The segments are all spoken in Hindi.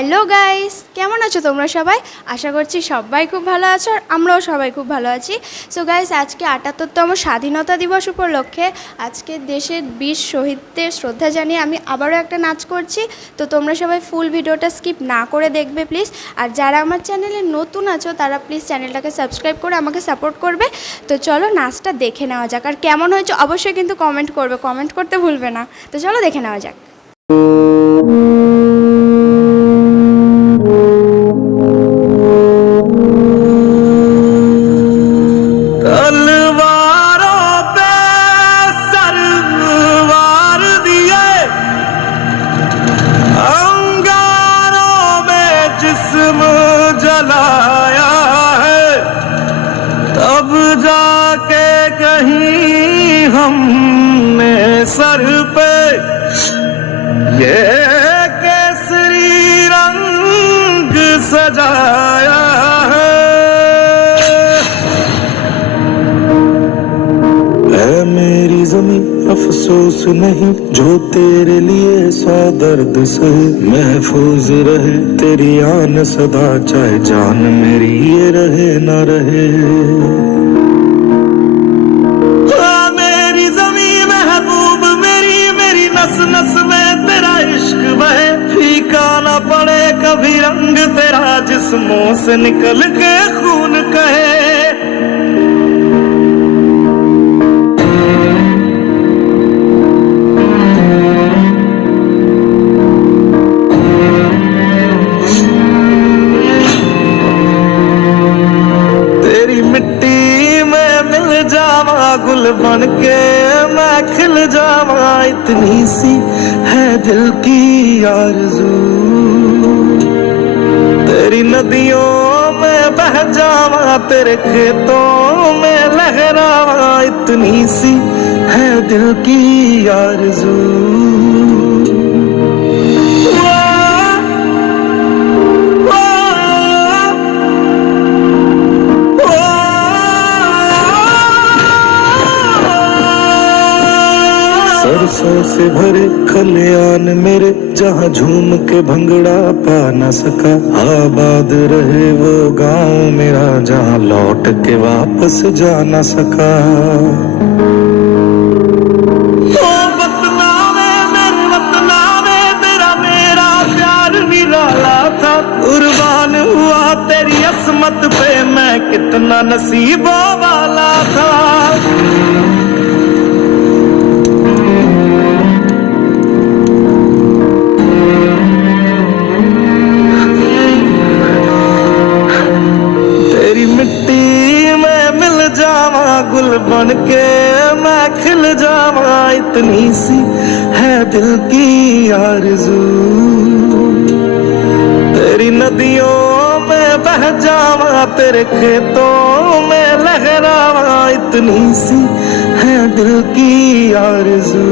হ্যালো গাইস, কেমন আছো তোমরা সবাই? আশা করছি সবাই খুব ভালো আছো আর আমরাও সবাই খুব ভালো আছি। সো গাইস, আজকে ৭৮তম স্বাধীনতা দিবস উপলক্ষে আজকে দেশের বীর শহীদদের শ্রদ্ধা জানিয়ে আমি আবারও একটা নাচ করছি। তো তোমরা সবাই ফুল ভিডিওটা স্কিপ না করে দেখবে প্লিজ। আর যারা আমার চ্যানেলে নতুন আছো তারা প্লিজ চ্যানেলটাকে সাবস্ক্রাইব করে আমাকে সাপোর্ট করবে। তো চলো নাচটা দেখে নেওয়া যাক। আর কেমন হয়েছে অবশ্যই কিন্তু কমেন্ট করবে, কমেন্ট করতে ভুলবে না। তো চলো দেখে নেওয়া যাক। जलाया है तब जाके कहीं हमने सर पे ये केसरी रंग सजाया है मेरी ज़मीं अफसोस नहीं जो तेरे लिए 100 दर्द सहे महफूज रहे तेरी आन सदा चाहे जान मेरी ये रहे ना रहे मेरी ज़मीं महबूब मेरी मेरी नस नस में तेरा इश्क बहे फीका ना पड़े कभी रंग तेरा जिस्मों से निकल के खून कहे गुल बन के मैं खिल जावा इतनी सी है दिल की आरज़ू तेरी नदियों में बह जावा तेरे खेतों में लहरावा इतनी सी है दिल की आरज़ू सरसों से भरे खलियान मेरे जहाँ झूम के भंगड़ा पा न सका आबाद रहे वो गांव मेरा जहाँ लौट के वापस जा न सका ओ वतनावे मेरे वतनावे तेरा मेरा प्यार निराला था कुर्बान हुआ तेरी असमत पे मैं कितना नसीबों वाला था गुल बन के मैं खिल जावा इतनी सी है दिल की आरज़ू तेरी नदियों में बह जावा तेरे खेतों में लहरावा इतनी सी है दिल की आरज़ू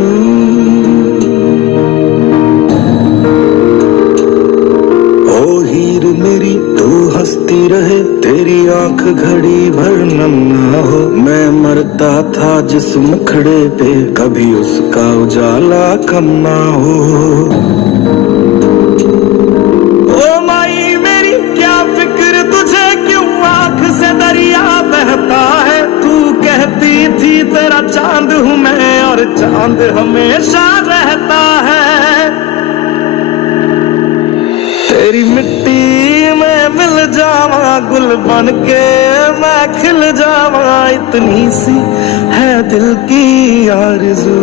ओ हीर मेरी तू हंसती रहे तेरी आंख घड़ी भर नम ना हो मैं मरता था जिस मुखड़े पे कभी उसका उजाला कम ना हो ओ माई मेरी क्या फिक्र तुझे क्यों आंख से दरिया बहता है तू कहती थी तेरा चांद हूँ मैं और चांद हमेशा रहता है तेरी मिट्टी में मिल जावा गुल बन के मैं खिल जावा इतनी सी है दिल की आरज़ू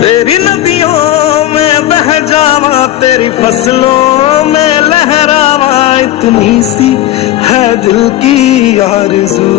तेरी नदियों में बह जावा तेरी फसलों में लहरावा इतनी सी है दिल की आरज़ू